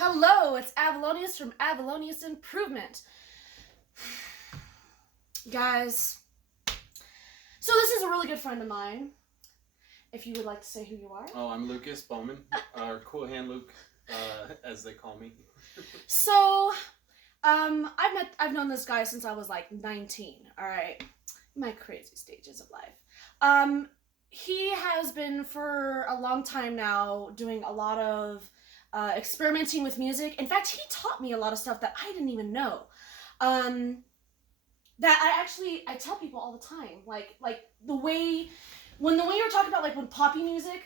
Hello, it's Avalonias from Avalonias Improvement. Guys, so this is a really good friend of mine. If you would like to say who you are. Oh, I'm Lucas Bowman, or Cool Hand Luke, as they call me. So, I've known this guy since I was like 19, alright? My crazy stages of life. He has been for a long time now doing a lot of experimenting with music. In fact, he taught me a lot of stuff that I didn't even know. That I tell people all the time, like the way you were talking about, like, when poppy music,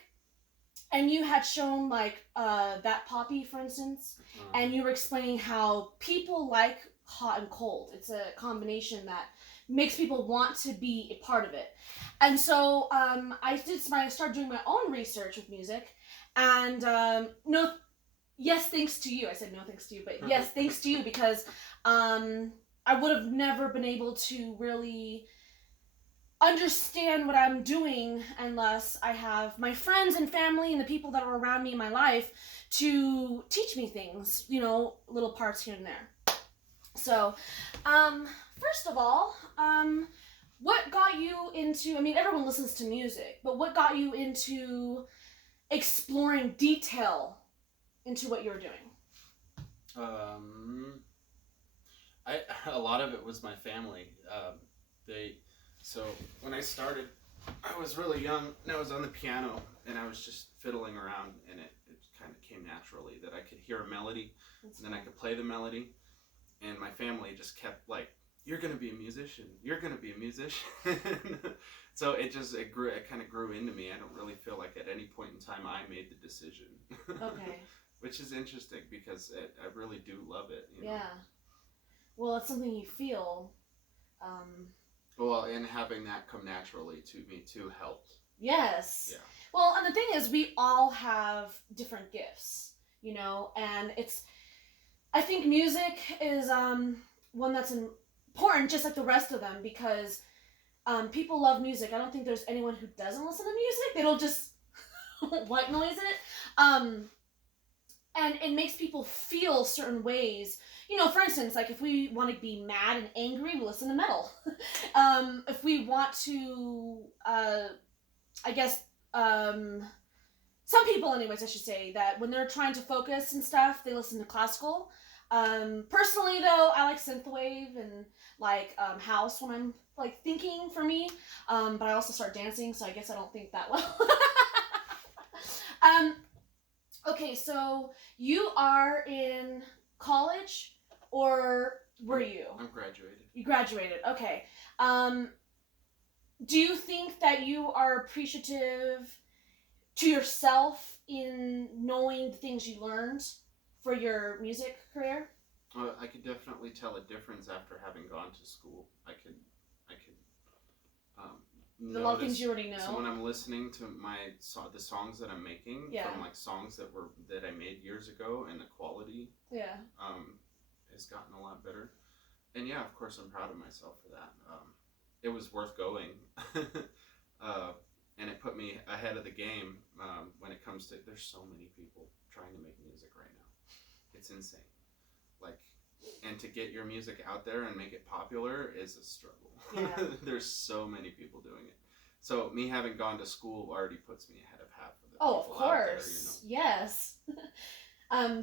and you had shown like that poppy, for instance, and you were explaining how people like hot and cold. It's a combination that makes people want to be a part of it. And so I started doing my own research with music, and yes, thanks to you. I said no thanks to you, but yes, thanks to you, because I would have never been able to really understand what I'm doing unless I have my friends and family and the people that are around me in my life to teach me things, little parts here and there. So, first of all, what got you into, everyone listens to music, but what got you into exploring detail into what you were doing? A lot of it was my family. So when I started, I was really young, and I was on the piano, and I was just fiddling around, and it kind of came naturally that I could hear a melody, and then I could play the melody, and my family just kept like, "You're gonna be a musician. You're gonna be a musician." So it kind of grew into me. I don't really feel like at any point in time I made the decision. Okay. Which is interesting because I really do love it. Yeah. Well, it's something you feel. Well, and having that come naturally to me too helped. Yes. Yeah. Well, and the thing is, we all have different gifts, and I think music is one that's important, just like the rest of them, because people love music. I don't think there's anyone who doesn't listen to music. They don't just white noise it. And it makes people feel certain ways. For instance, like if we want to be mad and angry, we listen to metal. If we want to, some people, anyways, I should say, that when they're trying to focus and stuff, they listen to classical. Personally, though, I like synthwave and like house when I'm like thinking, for me. But I also start dancing, so I guess I don't think that well. Okay, so you are in college, or were you? I'm graduated. You graduated, okay. Do you think that you are appreciative to yourself in knowing the things you learned for your music career? I could definitely tell a difference after having gone to school. I could a lot of things you already know. So when I'm listening to the songs that I'm making, from like songs that I made years ago, and the quality has gotten a lot better. And yeah, of course, I'm proud of myself for that. It was worth going, and it put me ahead of the game when it comes to. There's so many people trying to make music right now. It's insane. And to get your music out there and make it popular is a struggle. Yeah. There's so many people doing it. So me having gone to school already puts me ahead of half of the people of course. Out there, Yes.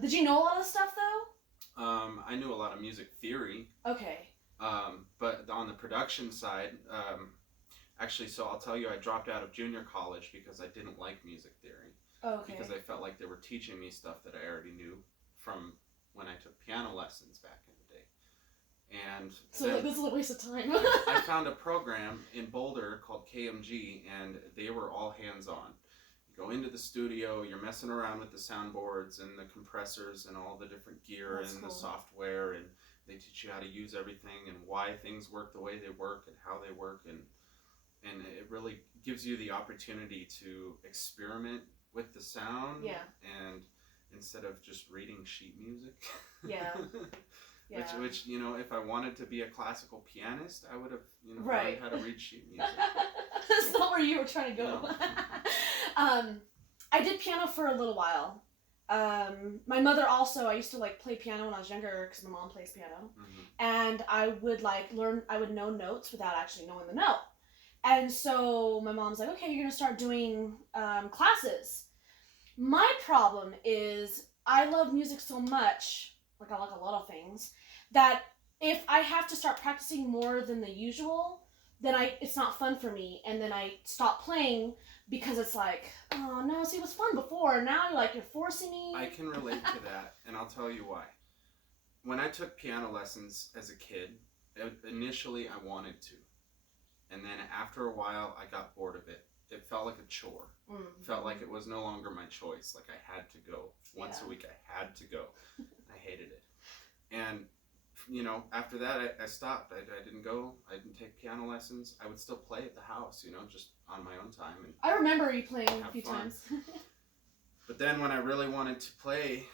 Did you know a lot of stuff, though? I knew a lot of music theory. Okay. But on the production side, actually, so I'll tell you, I dropped out of junior college because I didn't like music theory. Okay. Because I felt like they were teaching me stuff that I already knew from when I took piano lessons back in the day. And so this is a waste of time. I found a program in Boulder called KMG, and they were all hands-on. You go into the studio, you're messing around with the soundboards and the compressors and all the different gear. That's and cool. The software, and they teach you how to use everything and why things work the way they work and how they work, and it really gives you the opportunity to experiment with the sound. Yeah. And instead of just reading sheet music. Yeah. Yeah. Which if I wanted to be a classical pianist, I would have right. learned how to read sheet music. That's not where you were trying to go. No. I did piano for a little while. my mother also, I used to like play piano when I was younger because my mom plays piano. And I would like learn, I would know notes without actually knowing the note. And so my mom's like, okay, you're going to start doing classes. My problem is I love music so much, like I like a lot of things, that if I have to start practicing more than the usual, then it's not fun for me, and then I stop playing because it's like, oh no, see, it was fun before, now you're forcing me. I can relate to that, and I'll tell you why. When I took piano lessons as a kid, initially I wanted to, and then after a while I got bored of it. It felt like a chore. It felt like it was no longer my choice. Like I had to go once a week. I had to go. I hated it, and after that, I stopped. I didn't go. I didn't take piano lessons. I would still play at the house, just on my own time. And I remember you playing a few times. But then when I really wanted to play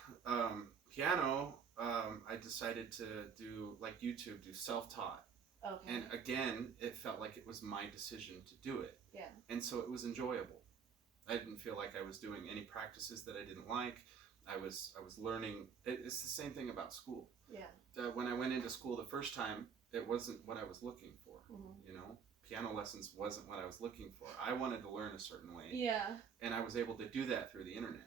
piano, I decided to do like YouTube, do self-taught. Okay. And again, it felt like it was my decision to do it. Yeah. And so it was enjoyable. I didn't feel like I was doing any practices that I didn't like. I was learning. It's the same thing about school. Yeah. When I went into school the first time, it wasn't what I was looking for. Piano lessons wasn't what I was looking for. I wanted to learn a certain way. Yeah. And I was able to do that through the internet.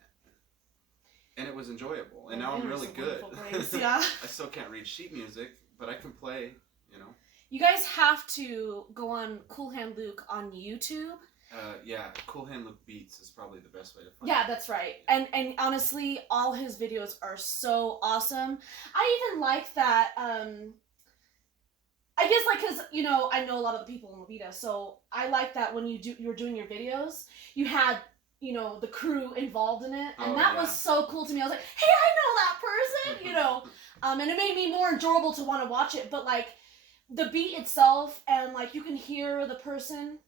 And it was enjoyable. And now I'm really good. Yeah. I still can't read sheet music, but I can play, You guys have to go on Cool Hand Luke on YouTube. Yeah, Cool Hand Luke Beats is probably the best way to find it. Yeah, that's right. And honestly, all his videos are so awesome. I even like that, I guess because, I know a lot of the people in La Vida, so I like that when you're doing your videos, you had, the crew involved in it, and that was so cool to me. I was like, hey, I know that person, and it made me more enjoyable to want to watch it, but like, the beat itself, and like you can hear the person,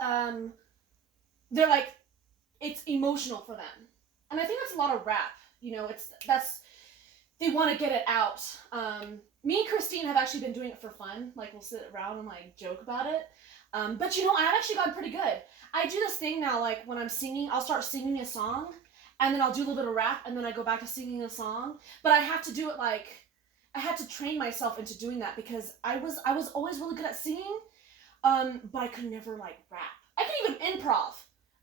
they're like, it's emotional for them, and I think that's a lot of rap. They want to get it out. Me and Christine have actually been doing it for fun. Like we'll sit around and like joke about it. But I've actually gotten pretty good. I do this thing now, like when I'm singing, I'll start singing a song, and then I'll do a little bit of rap, and then I go back to singing a song. But I have to do it like. I had to train myself into doing that because I was always really good at singing, but I could never like rap. I could even improv,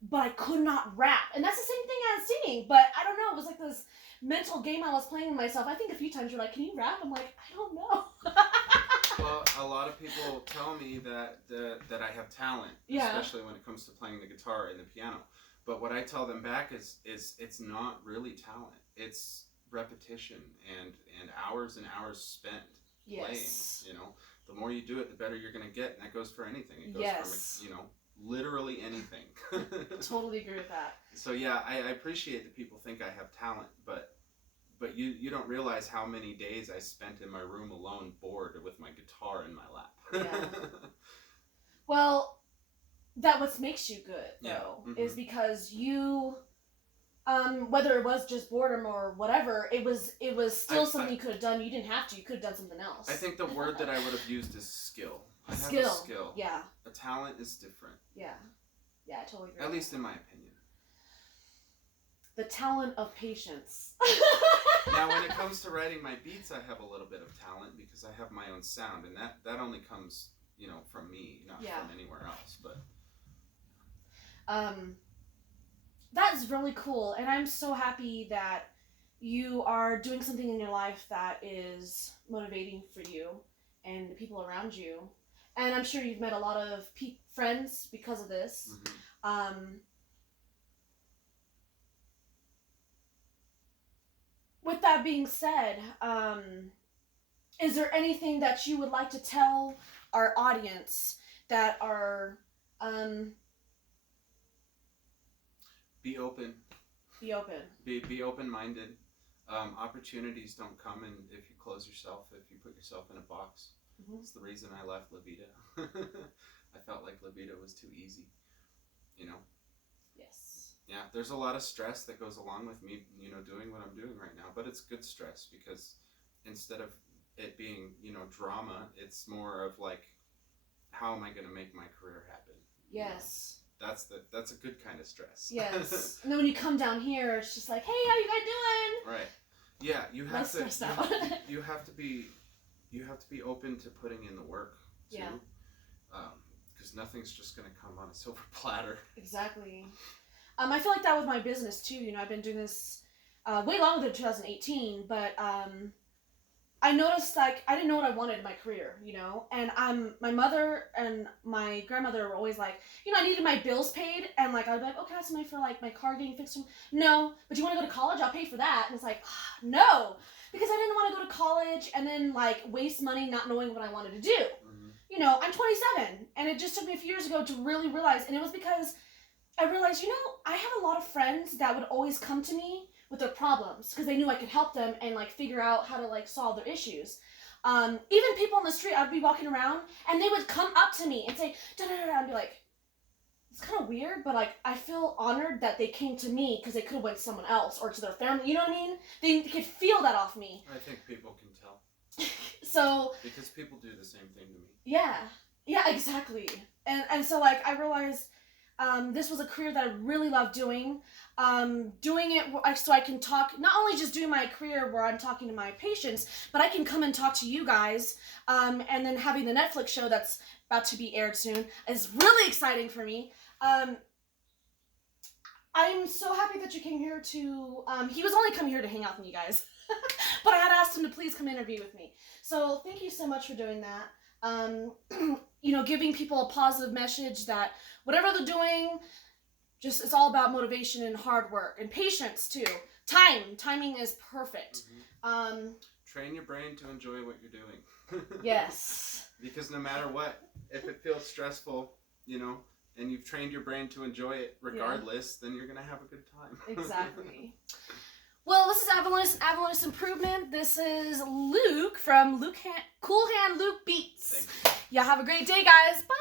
but I could not rap. And that's the same thing as singing, but I don't know, it was like this mental game I was playing with myself. I think a few times you're like, can you rap? I'm like, I don't know. Well, a lot of people tell me that I have talent, especially when it comes to playing the guitar and the piano. But what I tell them back is it's not really talent. It's repetition and hours and hours spent playing. The more you do it, the better you're going to get, and that goes for anything. It goes for literally anything. Totally agree with that. So yeah, I appreciate that people think I have talent, but you don't realize how many days I spent in my room alone, bored with my guitar in my lap. Yeah. Well, that what makes you good though is because you. Whether it was just boredom or whatever, it was still something you could have done. You didn't have to. You could have done something else. I think the word that I would have used is skill. I have a skill. Yeah. A talent is different. Yeah. Yeah, I totally agree. At least in my opinion. The talent of patience. Now, when it comes to writing my beats, I have a little bit of talent because I have my own sound, and that only comes, from me, not from anywhere else. But. That's really cool, and I'm so happy that you are doing something in your life that is motivating for you and the people around you. And I'm sure you've met a lot of friends because of this. With that being said, is there anything that you would like to tell our audience that are... Be open. Be open. Be open-minded. Opportunities don't come if you close yourself, if you put yourself in a box. It's the reason I left La Vida. I felt like La Vida was too easy. Yes. Yeah, there's a lot of stress that goes along with me, doing what I'm doing right now. But it's good stress because instead of it being, drama, it's more of like, how am I going to make my career happen? Yes. that's a good kind of stress. Yes. And then when you come down here, it's just like, hey, how you guys doing? Right. Yeah, you have Less to. stressed out. You have to be open to putting in the work too. Yeah. Because nothing's just gonna come on a silver platter. Exactly. I feel like that with my business too. You know, I've been doing this way longer than 2018, but I noticed like I didn't know what I wanted in my career, you know, and my mother and my grandmother were always like, you know, I needed my bills paid, and like I'd be like, okay, I have some money for like my car getting fixed. No, but you want to go to college? I'll pay for that. And it's like, no, because I didn't want to go to college and then like waste money not knowing what I wanted to do. Mm-hmm. You know, I'm 27, and it just took me a few years ago to really realize, and it was because I realized, you know, I have a lot of friends that would always come to me with their problems because they knew I could help them and like figure out how to like solve their issues. Even people on the street, I'd be walking around and they would come up to me and say, da da da, and be like, it's kind of weird, but like I feel honored that they came to me because they could have went to someone else or to their family. You know what I mean? They could feel that off me. I think people can tell. So because people do the same thing to me. Yeah, exactly. And so like I realized this was a career that I really love doing. Doing it so I can talk, not only just doing my career where I'm talking to my patients, but I can come and talk to you guys. And then having the Netflix show that's about to be aired soon is really exciting for me. I'm so happy that you came here to, he was only coming here to hang out with you guys, but I had asked him to please come interview with me. So thank you so much for doing that. You know, giving people a positive message that whatever they're doing, just it's all about motivation and hard work and patience too. Timing is perfect. Mm-hmm. Train your brain to enjoy what you're doing. Yes. Because no matter what, if it feels stressful, you know, and you've trained your brain to enjoy it regardless, then you're gonna have a good time. Exactly. Well, this is Avalonias Improvement. This is Luke from Cool Hand Luke Beats. Thank you. Yeah, have a great day, guys. Bye.